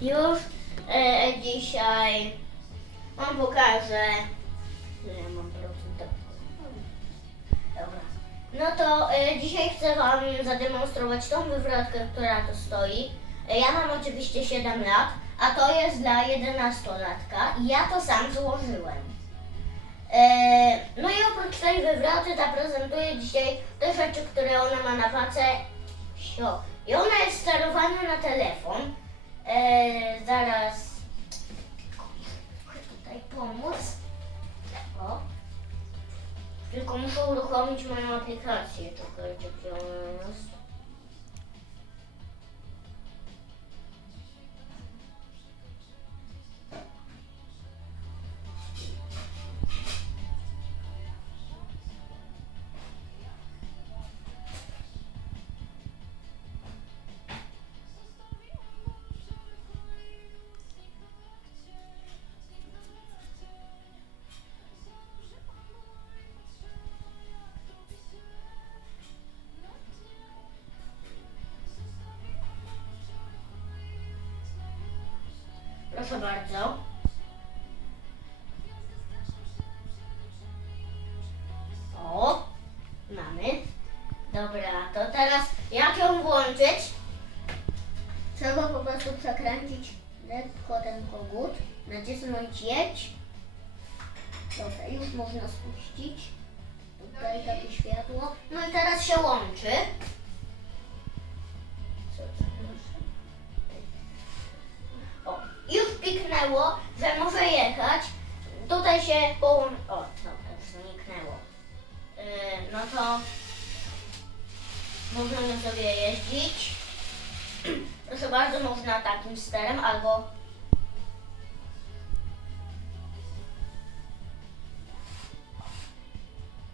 Już dzisiaj wam pokażę, ile ja mam procent. Dobra. No to dzisiaj chcę wam zademonstrować tą wywrotkę, która tu stoi. Ja mam oczywiście 7 lat, a to jest dla 11-latka i ja to sam złożyłem. No i oprócz tej wywroty zaprezentuję dzisiaj te rzeczy, które ona ma na pace. I ona jest sterowana na telefon. Zaraz muszę tutaj pomóc. O. Tylko muszę uruchomić moją aplikację. Czekajcie, gdzie ona jest. Proszę bardzo. O, mamy. Dobra, to teraz jak ją włączyć? Trzeba po prostu przekręcić lekko ten kogut, nacisnąć jedź. Dobra, już można spuścić. Tutaj takie światło. No i teraz się łączy. Co to jest? O, już piknęło, że może jechać. Tutaj się połączy. O, dobra, zniknęło. No to możemy sobie jeździć. Proszę bardzo, można takim sterem albo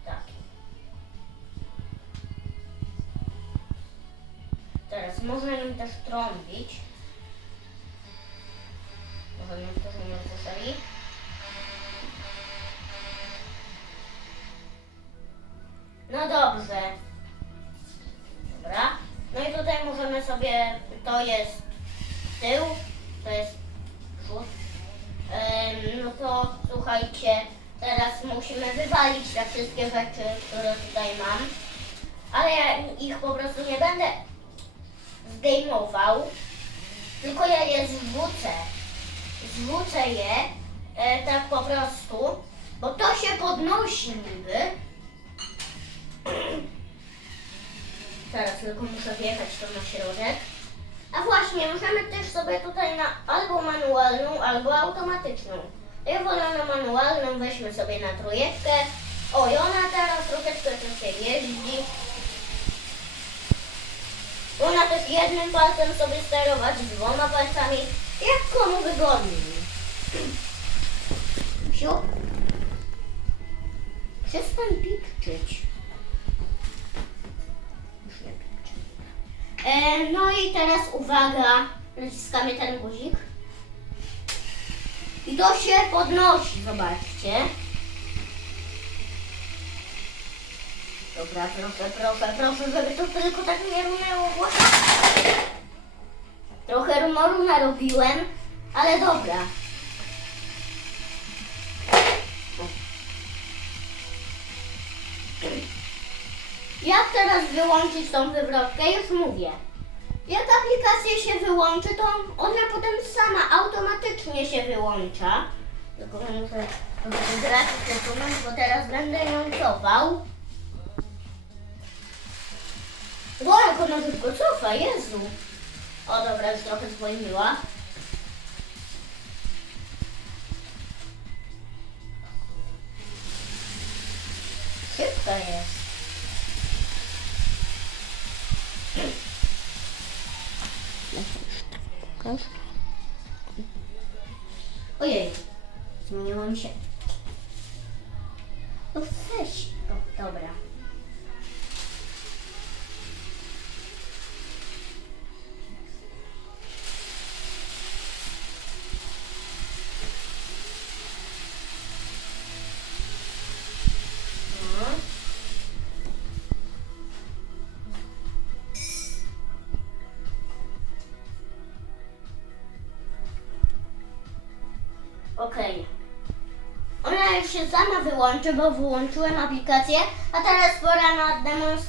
takim. Teraz można nim też trąbić. Może niektórzy nie słyszeli. No dobrze. Dobra. No i tutaj możemy sobie, to jest tył, to jest przód. No to słuchajcie, teraz musimy wywalić te wszystkie rzeczy, które tutaj mam. Ale ja ich po prostu nie będę zdejmował, tylko ja je zwrócę. Zwrócę je tak po prostu, bo to się podnosi niby. Teraz tylko muszę wjechać to na środek. A właśnie, możemy też sobie tutaj na albo manualną, albo automatyczną. Ja wolę na manualną, weźmy sobie na trójeczkę. O, i ona teraz troszeczkę się jeździ. Można też jednym palcem sobie sterować, 2 palcami, jak komu wygodniej. Siup. Przestań pipczyć. Już nie pipczy. No i teraz uwaga, naciskamy ten guzik. I to się podnosi, zobaczcie. Dobra, proszę, żeby to tylko tak nie runęło. Trochę rumoru narobiłem, ale dobra. Jak teraz wyłączyć tą wywrotkę? Już mówię. Jak aplikacja się wyłączy, to ona potem sama automatycznie się wyłącza. Tylko muszę grafikę usunąć, bo teraz będę ją cofał. Bo jak ona szybko cofa, Jezu. O dobra, już trochę zwolniła. Szybka jest. Ojej, zmieniło mi się. No weź. O, dobra. Okej. Ona już się sama wyłączy, bo wyłączyłem aplikację, a teraz pora na demonstrację.